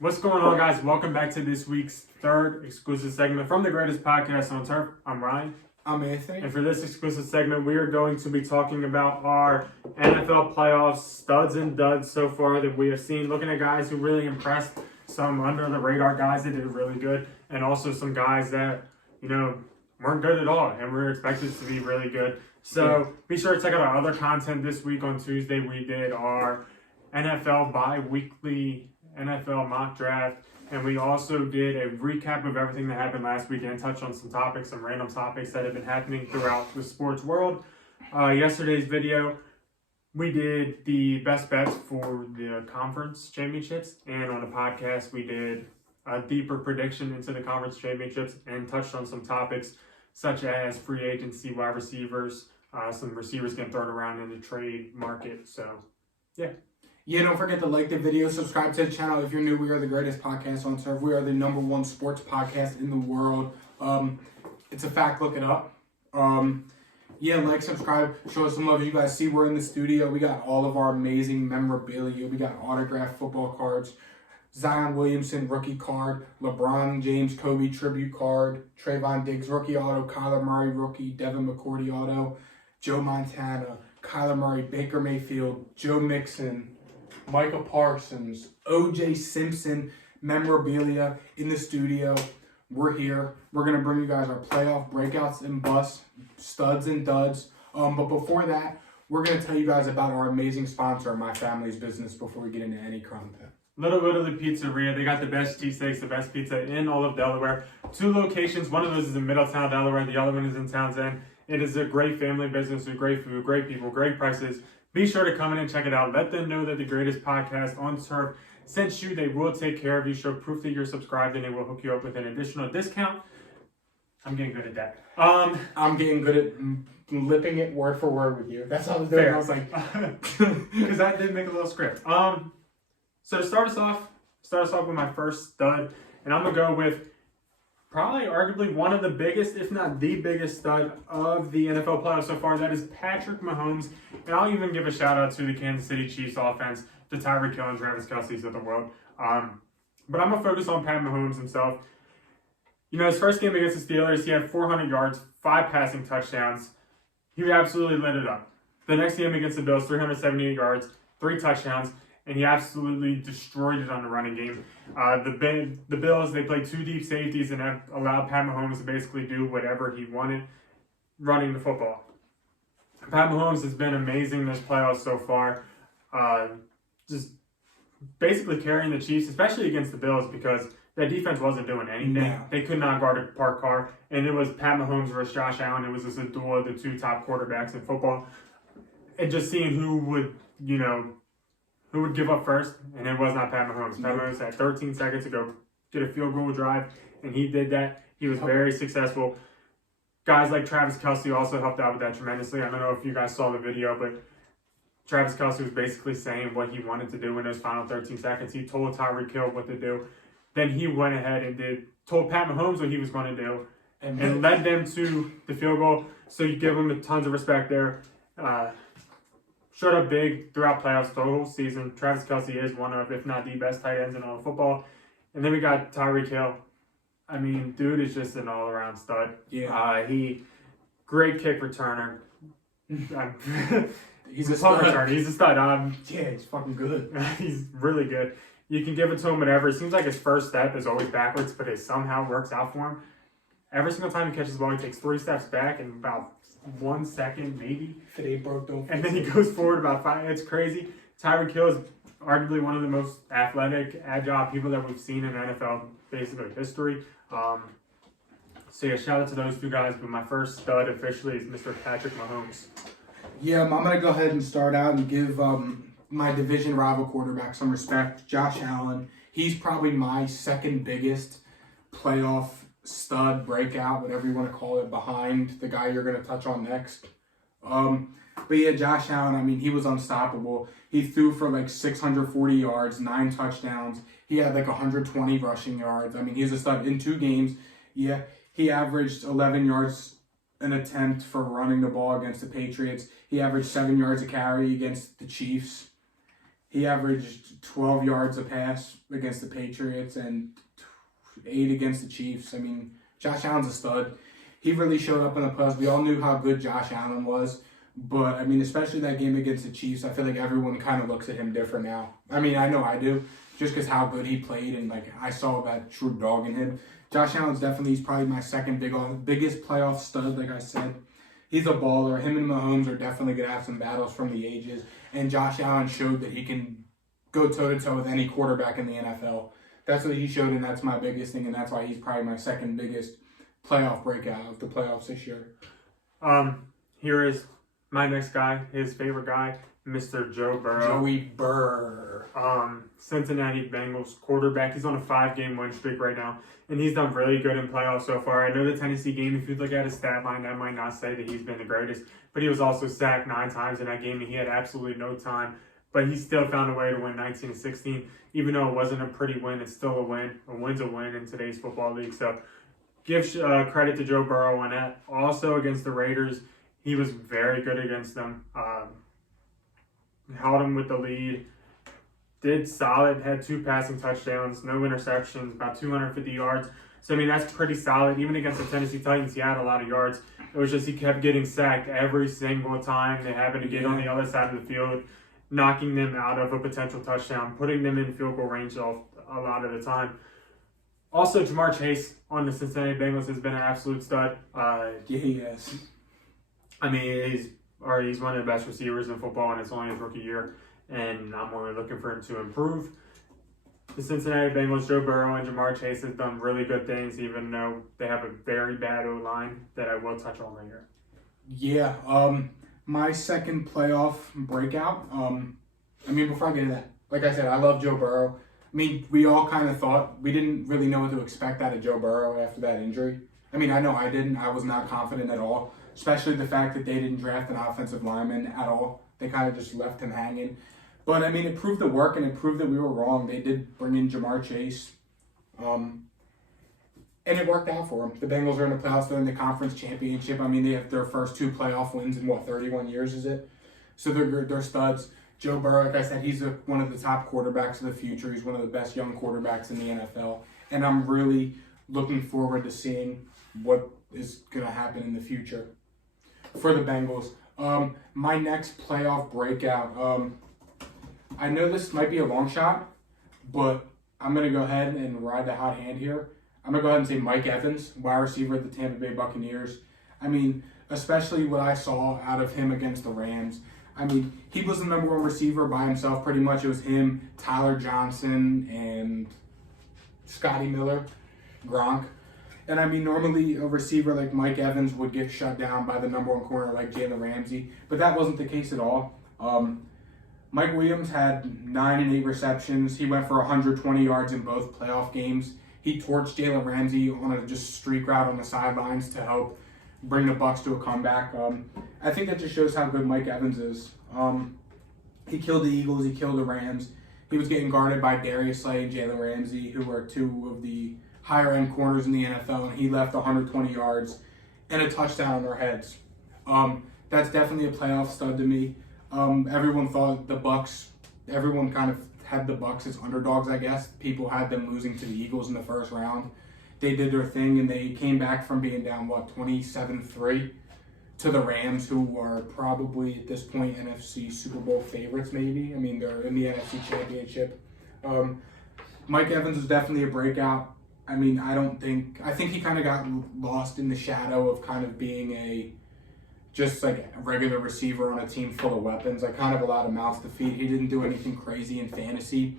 What's going on, guys? Welcome back to this week's third exclusive segment from the greatest podcast on turf. I'm Ryan. I'm Anthony. And for this exclusive segment, we are going to be talking about our NFL playoffs studs and duds so far that we have seen. Looking at guys who really impressed, some under the radar guys that did really good, and also some guys that, weren't good at all and we're expected to be really good. So Be sure to check out our other content this week. On Tuesday, we did our NFL bi-weekly NFL mock draft, and we also did a recap of everything that happened last week and touched on some random topics that have been happening throughout the sports world. Yesterday's video, we did the best bets for the conference championships, and on the podcast, we did a deeper prediction into the conference championships and touched on some topics such as free agency, wide receivers, some receivers getting thrown around in the trade market. So, Yeah, don't forget to like the video, subscribe to the channel. If you're new, we are the greatest podcast on turf. We are the #1 sports podcast in the world. It's a fact, look it up. Like, subscribe, show us some love. As you guys see, we're in the studio. We got all of our amazing memorabilia. We got autographed football cards, Zion Williamson rookie card, LeBron James Kobe tribute card, Trayvon Diggs rookie auto, Kyler Murray rookie, Devin McCourty auto, Joe Montana, Kyler Murray, Baker Mayfield, Joe Mixon, Michael Parsons, O.J. Simpson memorabilia in the studio. We're here. We're going to bring you guys our playoff breakouts and busts, studs and duds. But before that, we're going to tell you guys about our amazing sponsor, My Family's Business, before we get into any content. Little Italy Pizzeria. They got the best cheesesteaks, the best pizza in all of Delaware. 2 locations. One of those is in Middletown, Delaware. The other one is in Townsend. It is a great family business with great food, great people, great prices. Be sure to come in and check it out. Let them know that the greatest podcast on turf sent you. They will take care of you. Show proof that you're subscribed, and they will hook you up with an additional discount. I'm getting good at that. I'm getting good at lipping it word for word with you. That's how I was doing. Fair. I was like, because I did make a little script. So to start us off with my first stud, and I'm gonna go with probably arguably one of the biggest, if not the biggest stud of the NFL playoffs so far. That is Patrick Mahomes. And I'll even give a shout out to the Kansas City Chiefs offense, the Tyreek Hill and Travis Kelce's of the world. But I'm going to focus on Pat Mahomes himself. His first game against the Steelers, he had 400 yards, 5 passing touchdowns. He absolutely lit it up. The next game against the Bills, 378 yards, 3 touchdowns. And he absolutely destroyed it on the running game. The Bills, they played 2 deep safeties and have allowed Pat Mahomes to basically do whatever he wanted running the football. Pat Mahomes has been amazing this playoffs so far. Just basically carrying the Chiefs, especially against the Bills, because that defense wasn't doing anything. No. They could not guard a parked car. And it was Pat Mahomes versus Josh Allen. It was just a duel of the 2 top quarterbacks in football. And just seeing who would give up first, and it was not Pat Mahomes. Pat Mahomes had 13 seconds to go get a field goal drive, and he did that. He was very successful. Guys like Travis Kelce also helped out with that tremendously. I don't know if you guys saw the video, but Travis Kelce was basically saying what he wanted to do in those final 13 seconds. He told Tyreek Hill what to do. Then he went ahead and told Pat Mahomes what he was going to do and led them to the field goal. So you give him tons of respect there. Showed up big throughout playoffs the whole season. Travis Kelce is one of, if not the best tight ends in all of football. And then we got Tyreek Hill. I mean, dude is just an all-around stud. Yeah. Great kick returner. He's a stud. Returner. He's a stud. He's fucking good. He's really good. You can give it to him whatever. It seems like his first step is always backwards, but it somehow works out for him. Every single time he catches the ball, he takes 3 steps back in about 1 second, maybe. If it ain't broke, don't fix it. And then he goes forward about 5. It's crazy. Tyreek Hill is arguably one of the most athletic, agile people that we've seen in NFL basically history. Shout out to those 2 guys. But my first stud officially is Mr. Patrick Mahomes. Yeah, I'm going to go ahead and start out and give my division rival quarterback some respect. Josh Allen. He's probably my second biggest playoff stud, breakout, whatever you want to call it, behind the guy you're going to touch on next. But yeah, Josh Allen, I mean, he was unstoppable. He threw for like 640 yards, 9 touchdowns. He had like 120 rushing yards. I mean, he's a stud in 2 games. Yeah, he averaged 11 yards an attempt for running the ball against the Patriots. He averaged 7 yards a carry against the Chiefs. He averaged 12 yards a pass against the Patriots and 8 against the Chiefs. I mean, Josh Allen's a stud. He really showed up in the playoffs. We all knew how good Josh Allen was. But, I mean, especially that game against the Chiefs, I feel like everyone kind of looks at him different now. I mean, I know I do, just because how good he played and, like, I saw that true dog in him. Josh Allen's definitely, he's probably my second biggest playoff stud, like I said. He's a baller. Him and Mahomes are definitely going to have some battles from the ages. And Josh Allen showed that he can go toe-to-toe with any quarterback in the NFL. That's what he showed, and that's my biggest thing, and that's why he's probably my second biggest playoff breakout of the playoffs this year. Here is my next guy, his favorite guy, Mr. Joe Burrow. Joey Burr. Cincinnati Bengals quarterback. He's on a 5-game win streak right now, and he's done really good in playoffs so far. I know the Tennessee game, if you look at his stat line, that might not say that he's been the greatest, but he was also sacked 9 times in that game, and he had absolutely no time. But he still found a way to win 19-16. Even though it wasn't a pretty win, it's still a win. A win's a win in today's football league. So give credit to Joe Burrow on that. Also against the Raiders, he was very good against them. Held him with the lead. Did solid. Had 2 passing touchdowns. No interceptions. About 250 yards. So, I mean, that's pretty solid. Even against the Tennessee Titans, he had a lot of yards. It was just he kept getting sacked every single time. They happened to get on the other side of the field, knocking them out of a potential touchdown, putting them in field goal range a lot of the time. Also, Jamar Chase on the Cincinnati Bengals has been an absolute stud. Yeah, he is. I mean, he's one of the best receivers in football, and it's only his rookie year, and I'm only looking for him to improve. The Cincinnati Bengals, Joe Burrow and Jamar Chase have done really good things, even though they have a very bad O-line that I will touch on later. Yeah, my second playoff breakout, before I get into that, like I said, I love Joe Burrow. I mean, we all kind of thought, we didn't really know what to expect out of Joe Burrow after that injury. I mean, I know I didn't. I was not confident at all, especially the fact that they didn't draft an offensive lineman at all. They kind of just left him hanging. But, I mean, it proved the work, and it proved that we were wrong. They did bring in Jamar Chase, and it worked out for them. The Bengals are in the playoffs. They're in the conference championship. I mean, they have their first 2 playoff wins in, 31 years, is it? So they're studs. Joe Burrow, like I said, he's one of the top quarterbacks of the future. He's one of the best young quarterbacks in the NFL. And I'm really looking forward to seeing what is going to happen in the future for the Bengals. My next playoff breakout, I know this might be a long shot, but I'm going to go ahead and ride the hot hand here. I'm going to go ahead and say Mike Evans, wide receiver of the Tampa Bay Buccaneers. I mean, especially what I saw out of him against the Rams. I mean, he was the number 1 receiver by himself pretty much. It was him, Tyler Johnson, and Scotty Miller, Gronk. And I mean, normally a receiver like Mike Evans would get shut down by the number 1 corner like Jalen Ramsey, but that wasn't the case at all. Mike Williams had 9 and 8 receptions. He went for 120 yards in both playoff games. He torched Jalen Ramsey on a just streak route on the sidelines to help bring the Bucs to a comeback. I think that just shows how good Mike Evans is. He killed the Eagles. He killed the Rams. He was getting guarded by Darius Slay and Jalen Ramsey, who are 2 of the higher-end corners in the NFL, and he left 120 yards and a touchdown on their heads. That's definitely a playoff stud to me. Everyone thought the Bucs, everyone kind of had the Bucs as underdogs, I guess. People had them losing to the Eagles in the first round. They did their thing, and they came back from being down, 27-3 to the Rams, who are probably, at this point, NFC Super Bowl favorites, maybe. I mean, they're in the NFC Championship. Mike Evans was definitely a breakout. I mean, I think he kind of got lost in the shadow of kind of being just like a regular receiver on a team full of weapons. Like, kind of a lot of mouths to feed. He didn't do anything crazy in fantasy,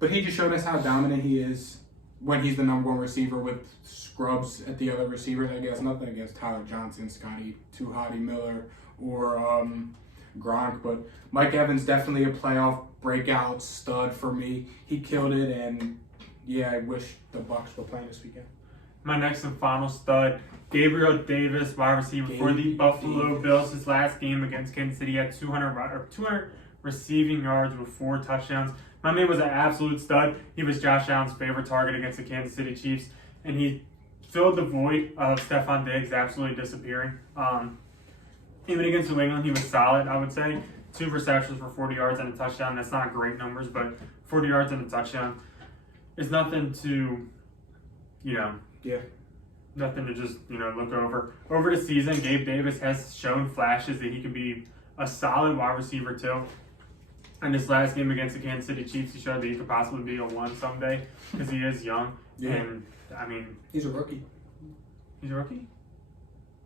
but he just showed us how dominant he is when he's the number 1 receiver with scrubs at the other receivers. I guess nothing against Tyler Johnson, Scotty Miller, or Gronk, but Mike Evans definitely a playoff breakout stud for me. He killed it, and yeah, I wish the Bucs were playing this weekend. My next and final stud, Gabriel Davis, wide receiver for the Buffalo Bills. His last game against Kansas City had 200 receiving yards with 4 touchdowns. My man was an absolute stud. He was Josh Allen's favorite target against the Kansas City Chiefs, and he filled the void of Stephon Diggs absolutely disappearing. Even against New England, he was solid, I would say. 2 receptions for 40 yards and a touchdown. That's not great numbers, but 40 yards and a touchdown is nothing to, nothing to just, look over. Over the season, Gabe Davis has shown flashes that he can be a solid wide receiver too. In his last game against the Kansas City Chiefs, he showed that he could possibly be a 1 someday because he is young. Yeah. And, he's a rookie. He's a rookie?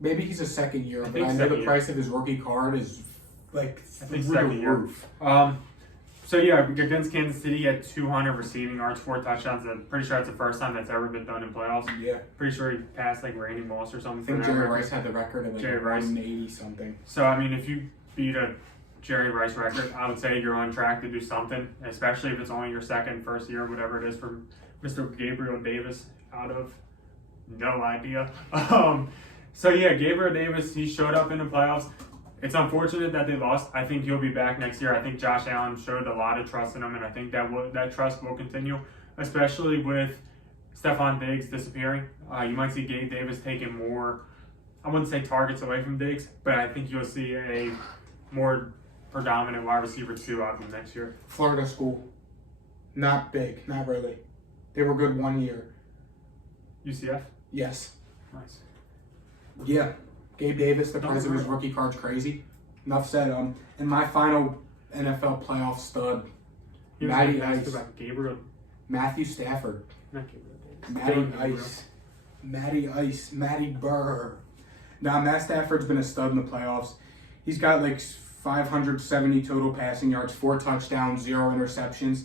Maybe he's a second year, but I know second the year. price of his rookie card is like I think through second the year. roof. So yeah, against Kansas City, he had 200 receiving yards, 4 touchdowns. I'm pretty sure it's the first time that's ever been done in playoffs. Yeah. Pretty sure he passed like Randy Moss or something. I think for that Jerry record. Rice had the record of like Jerry Rice. 180 something. So if you beat a Jerry Rice record, I would say you're on track to do something, especially if it's only your first year, whatever it is for Mr. Gabriel Davis out of no idea. So yeah, Gabriel Davis, he showed up in the playoffs. It's unfortunate that they lost. I think he'll be back next year. I think Josh Allen showed a lot of trust in him, and I think that trust will continue, especially with Stephon Diggs disappearing. You might see Gabe Davis taking more, I wouldn't say targets away from Diggs, but I think you'll see a more predominant wide receiver 2 out of him next year. Florida school. Not big, not really. They were good 1 year. UCF? Yes. Nice. Yeah. Gabe Davis, the price of his rookie card's crazy. Enough said. In my final NFL playoff stud, Matty Ice. Gabriel. Matthew Stafford. Not Gabriel Davis. Matty Ice. Matty Burr. Now, Matt Stafford's been a stud in the playoffs. He's got like 570 total passing yards, 4 touchdowns, 0 interceptions.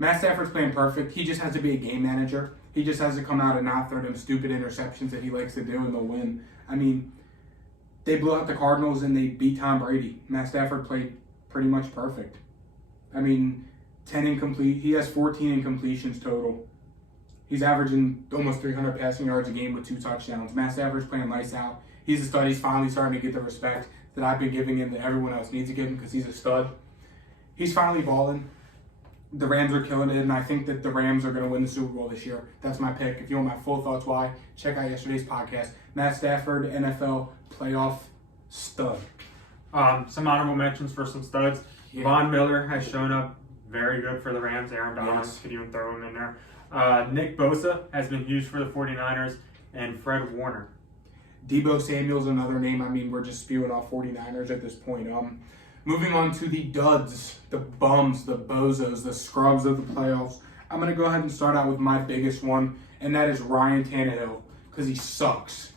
Matt Stafford's playing perfect. He just has to be a game manager. He just has to come out and not throw them stupid interceptions that he likes to do, and they'll win. They blew out the Cardinals and they beat Tom Brady. Matt Stafford played pretty much perfect. 10 incomplete. He has 14 incompletions total. He's averaging almost 300 passing yards a game with 2 touchdowns. Matt Stafford's playing lights out. He's a stud. He's finally starting to get the respect that I've been giving him that everyone else needs to give him because he's a stud. He's finally balling. The Rams are killing it, and I think that the Rams are going to win the Super Bowl this year. That's my pick. If you want my full thoughts why, check out yesterday's podcast. Matt Stafford, NFL playoff stud. Some honorable mentions for some studs. Yeah. Von Miller has shown up very good for the Rams. Aaron Donald Yes. could even throw him in there. Nick Bosa has been huge for the 49ers, and Fred Warner. Debo Samuel's another name. We're just spewing off 49ers at this point. Moving on to the duds, the bums, the bozos, the scrubs of the playoffs. I'm going to go ahead and start out with my biggest one, and that is Ryan Tannehill, because he sucks.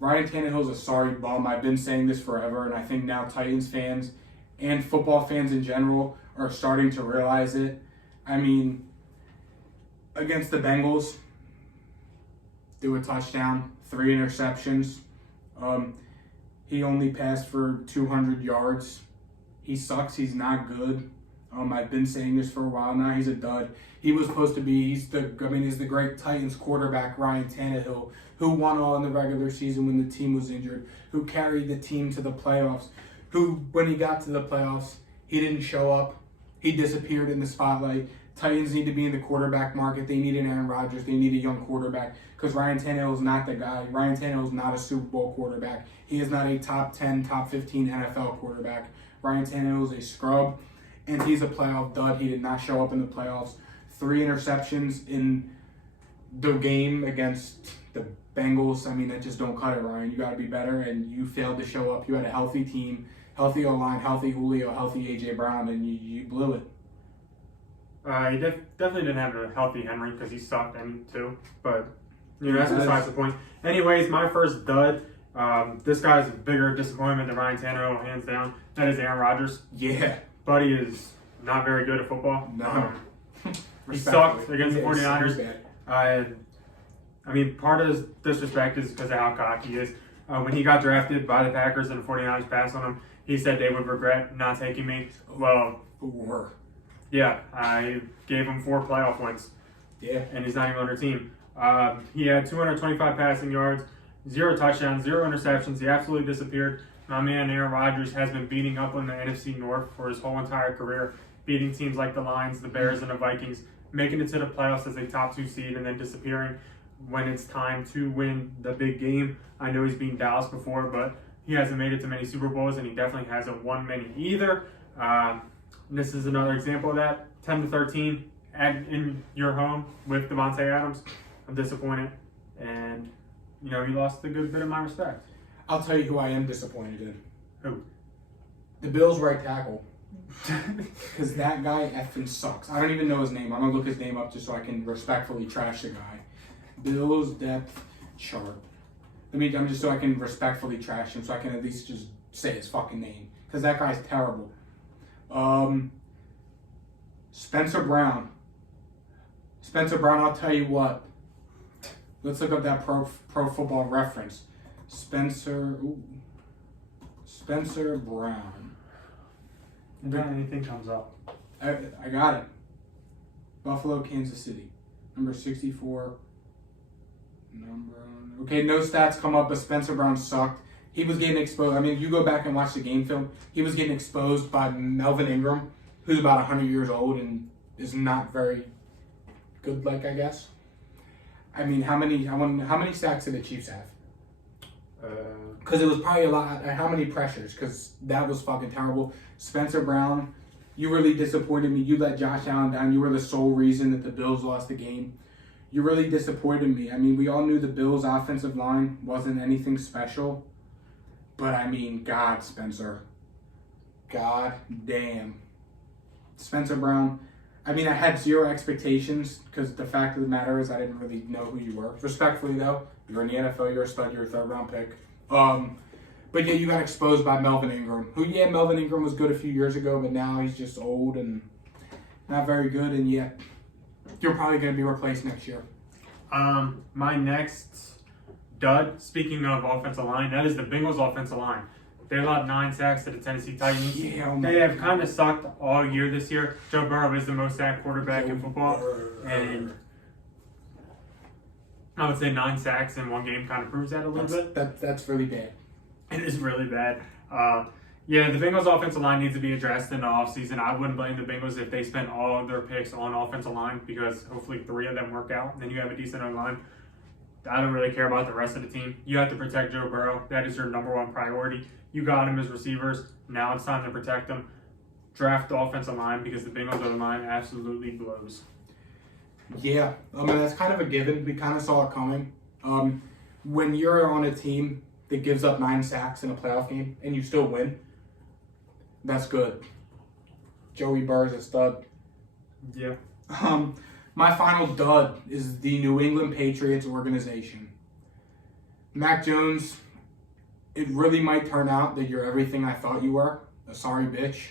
Ryan Tannehill's a sorry bum. I've been saying this forever, and I think now Titans fans and football fans in general are starting to realize it. Against the Bengals, threw a touchdown, 3 interceptions. He only passed for 200 yards. He sucks. He's not good. I've been saying this for a while now. He's a dud. He was supposed to be, he's the great Titans quarterback, Ryan Tannehill, who won all in the regular season when the team was injured, who carried the team to the playoffs, who, when he got to the playoffs, he didn't show up. He disappeared in the spotlight. Titans need to be in the quarterback market. They need an Aaron Rodgers. They need a young quarterback because Ryan Tannehill is not the guy. Ryan Tannehill is not a Super Bowl quarterback. He is not a top 10, top 15 NFL quarterback. Ryan Tannehill is a scrub, and he's a playoff dud. He did not show up in the playoffs. 3 interceptions in the game against the Bengals. That just don't cut it, Ryan. You got to be better, and you failed to show up. You had a healthy team, healthy O-line, healthy Julio, healthy A.J. Brown, and you blew it. He definitely didn't have a healthy Henry because he sucked too. But, that's besides the point. Anyways, my first dud, this guy's a bigger disappointment than Ryan Tannehill, hands down. That is Aaron Rodgers. Yeah. Buddy is not very good at football. No. He sucked against the 49ers. Bad. Part of his disrespect is because of how cocky he is. When he got drafted by the Packers and the 49ers passed on him, he said they would regret not taking me. Well, yeah, I gave him 4 playoff wins. Yeah. And he's not even on their team. He had 225 passing yards, 0 touchdowns, 0 interceptions. He absolutely disappeared. My man Aaron Rodgers has been beating up on the NFC North for his whole entire career, beating teams like the Lions, the Bears, and the Vikings, making it to the playoffs as a top 2 seed, and then disappearing when it's time to win the big game. I know he's beaten Dallas before, but he hasn't made it to many Super Bowls, and he definitely hasn't won many either. This is another example of that. 10-13 in your home with Devontae Adams. I'm disappointed, and he lost a good bit of my respect. I'll tell you who I am disappointed in. Who? The Bills' right tackle. Because that guy effing sucks. I don't even know his name. I'm going to look his name up just so I can respectfully trash the guy. Bills depth chart. Just so I can respectfully trash him so I can at least just say his fucking name. Because that guy's terrible. Spencer Brown. Spencer Brown, I'll tell you what. Let's look up that pro football reference. Spencer Brown. If anything comes up. I got it. Buffalo, Kansas City. Number 64. Okay, no stats come up, but Spencer Brown sucked. He was getting exposed. You go back and watch the game film. He was getting exposed by Melvin Ingram, who's about 100 years old and is not very good, I guess. How many sacks did the Chiefs have? Because it was probably a lot. How many pressures? Because that was fucking terrible. Spencer Brown, you really disappointed me. You let Josh Allen down. You were the sole reason that the Bills lost the game. You really disappointed me. We all knew the Bills' offensive line wasn't anything special. But, God, Spencer. God damn. Spencer Brown. I had zero expectations because the fact of the matter is I didn't really know who you were. Respectfully, though, you're in the NFL, you're a stud, you're a third-round pick. But yeah, you got exposed by Melvin Ingram. Melvin Ingram was good a few years ago, but now he's just old and not very good. And yet, you're probably going to be replaced next year. My next dud, speaking of offensive line, that is the Bengals offensive line. They allowed 9 sacks to the Tennessee Titans. Yeah, they have kind of sucked all year this year. Joe Burrow is the most sacked quarterback in football. And I would say 9 sacks in one game kind of proves that a little bit. That's really bad. It is really bad. The Bengals offensive line needs to be addressed in the offseason. I wouldn't blame the Bengals if they spent all of their picks on offensive line because hopefully 3 of them work out. Then you have a decent O-line. I don't really care about the rest of the team. You have to protect Joe Burrow. That is your number one priority. You got him as receivers. Now it's time to protect them. Draft the offensive line because the Bengals O-line absolutely blows. Yeah, that's kind of a given. We kind of saw it coming. When you're on a team that gives up 9 sacks in a playoff game and you still win, that's good. Joey Burr's a stud. Yeah. My final dud is the New England Patriots organization. Mac Jones, it really might turn out that you're everything I thought you were. A sorry bitch.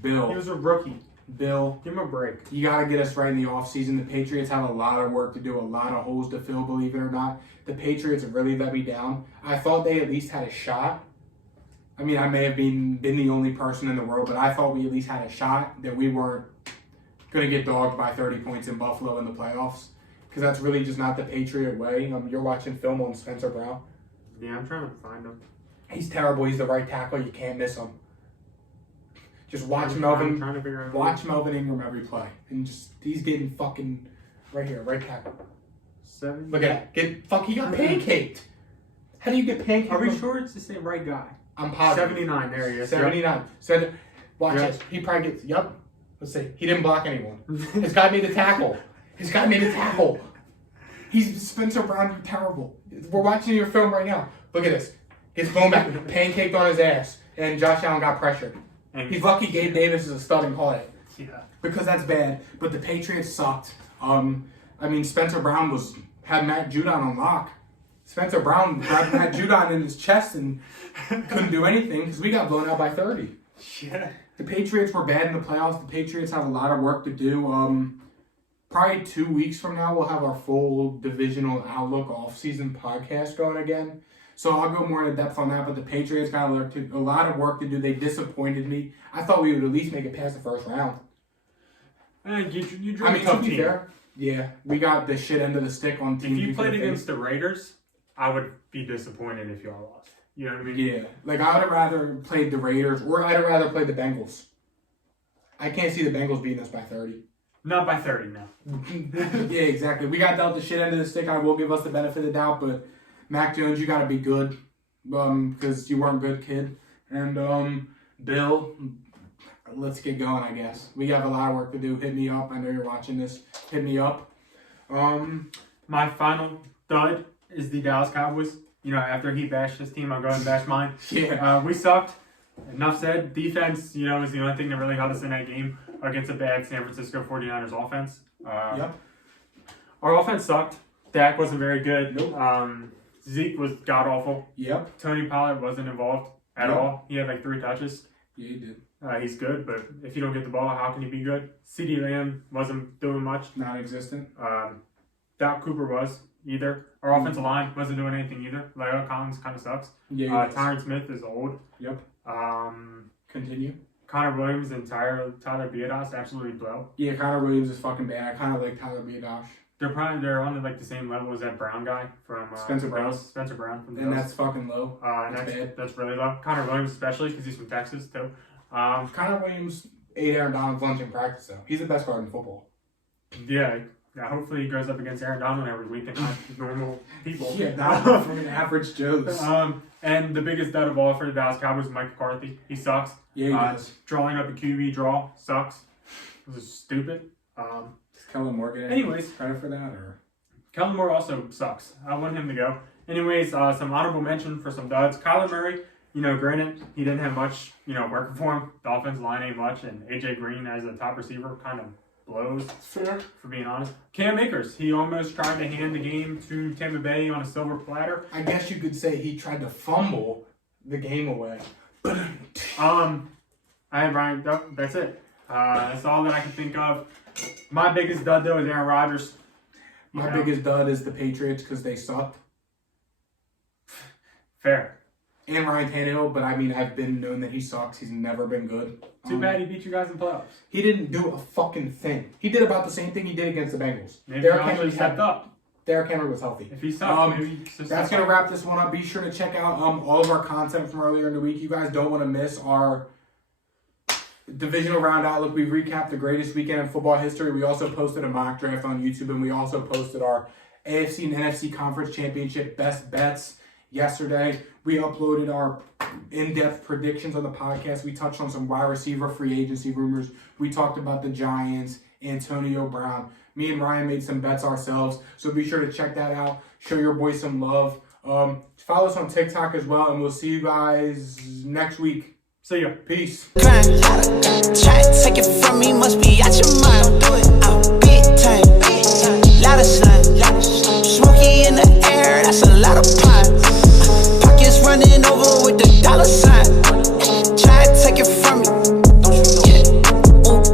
Bill. He was a rookie. Bill. Give him a break. You got to get us right in the offseason. The Patriots have a lot of work to do, a lot of holes to fill, believe it or not. The Patriots have really let me down. I thought they at least had a shot. I may have been the only person in the world, but I thought we at least had a shot that we weren't going to get dogged by 30 points in Buffalo in the playoffs. Because that's really just not the Patriot way. You're watching film on Spencer Brown. Yeah, I'm trying to find him. He's terrible. He's the right tackle. You can't miss him. Just watch Melvin. Watch Melvin Ingram every play, and he's getting fucking right here, right tackle. 7. Look at that. He got pancaked. How do you get pancaked? Are we sure it's the same right guy? I'm positive. 79. There he is. 79. So watch this. He probably gets. Yep. Let's see. He didn't block anyone. This guy made the tackle. He's Spencer Brown. You're terrible. We're watching your film right now. Look at this. Gets blown back, pancaked on his ass, and Josh Allen got pressured. He's lucky Gabe Davis is a stud and caught it. Yeah. Because that's bad. But the Patriots sucked. Spencer Brown had Matt Judon on lock. Spencer Brown grabbed Matt Judon in his chest and couldn't do anything because we got blown out by 30. Yeah. The Patriots were bad in the playoffs. The Patriots have a lot of work to do. Probably 2 weeks from now, we'll have our full divisional outlook off-season podcast going again. So I'll go more into depth on that, but the Patriots got a lot of work to do. They disappointed me. I thought we would at least make it past the first round. You to be fair, yeah, we got the shit end of the stick on teams. If you played against the Raiders, I would be disappointed if y'all lost. You know what I mean? Yeah. I would have rather played the Raiders, or I'd have rather played the Bengals. I can't see the Bengals beating us by 30. Not by 30, no. Yeah, exactly. We got dealt the shit end of the stick. I will give us the benefit of the doubt, but Mac Jones, you got to be good because you weren't good, kid. And Bill, let's get going, I guess. We have a lot of work to do. Hit me up. I know you're watching this. Hit me up. My final dud is the Dallas Cowboys. After he bashed his team, I'll go and bash mine. Yeah. We sucked. Enough said. Defense, is the only thing that really held us in that game against a bad San Francisco 49ers offense. Yep. Our offense sucked. Dak wasn't very good. Nope. Zeke was god-awful. Yep. Tony Pollard wasn't involved at all. He had like 3 touches. Yeah, he did. He's good, but if you don't get the ball, how can you be good? CeeDee Lamb wasn't doing much. Non-existent. Doc Cooper was either. Our offensive line wasn't doing anything either. Leo Collins kind of sucks. Yeah. Tyron Smith is old. Yep. Continue. Connor Williams and Tyler Biadasz absolutely blow. Yeah, Connor Williams is fucking bad. I kind of like Tyler Biadasz. They're on like the same level as that Brown guy from Spencer Brown. Spencer Brown from the And Bills. that's fucking low. That's really low. Connor Williams especially because he's from Texas too. Connor Williams ate Aaron Donald's lunch in practice though. He's the best guard in football. Yeah. Hopefully he goes up against Aaron Donald every week and not normal people. Yeah, not from an average Joe's. And the biggest dud of all for the Dallas Cowboys is Mike McCarthy. He sucks. Yeah, he does. Drawing up a QB draw sucks. This is stupid. Is Kellen Moore getting anyways, credit for that? Or Kellen Moore also sucks. I want him to go. Anyways, some honorable mention for some duds. Kyler Murray, granted, he didn't have much, working for him. The offensive line ain't much. And A.J. Green as a top receiver kind of blows, fair, for being honest. Cam Akers, he almost tried to hand the game to Tampa Bay on a silver platter. I guess you could say he tried to fumble the game away. I had Ryan. That's it. That's all that I can think of. My biggest dud though is Aaron Rodgers. My biggest dud is the Patriots because they sucked. Fair. And Ryan Tannehill, but I mean, I've been known that he sucks. He's never been good. Too bad he beat you guys in playoffs. He didn't do a fucking thing. He did about the same thing he did against the Bengals. Maybe Rodgers stepped up. Derrick Henry was healthy. If he sucked, maybe that's going to wrap this one up. Be sure to check out all of our content from earlier in the week. You guys don't want to miss our Divisional Roundup. Look, we recapped the greatest weekend in football history. We also posted a mock draft on YouTube, and we also posted our AFC and NFC Conference Championship best bets yesterday. We uploaded our in-depth predictions on the podcast. We touched on some wide receiver free agency rumors. We talked about the Giants, Antonio Brown. Me and Ryan made some bets ourselves, so be sure to check that out. Show your boy some love. Follow us on TikTok as well, and we'll see you guys next week. See ya. Peace. Try to take it from me, must be out your mind. Do it out big time. Lot of slime. Smoky in the air, that's a lot of pine. Pockets running over with the dollar sign. Try to take it from me.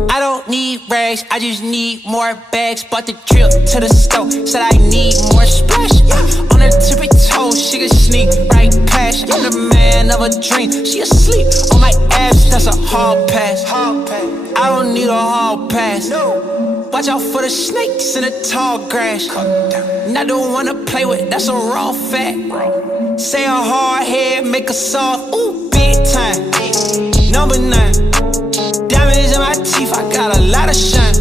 I don't need rags, I just need more bags. Bought the trip to the store, said I need more splash. On her tippy toes, she could sneak right past. I'm the man of a dream, she asleep on my ass, that's a hall pass. I don't need a hall pass. Watch out for the snakes in the tall grass. Not the one to play with, that's a raw fact. Say a hard head, make a soft, ooh, big time. Number 9. Diamonds in my teeth, I got a lot of shine.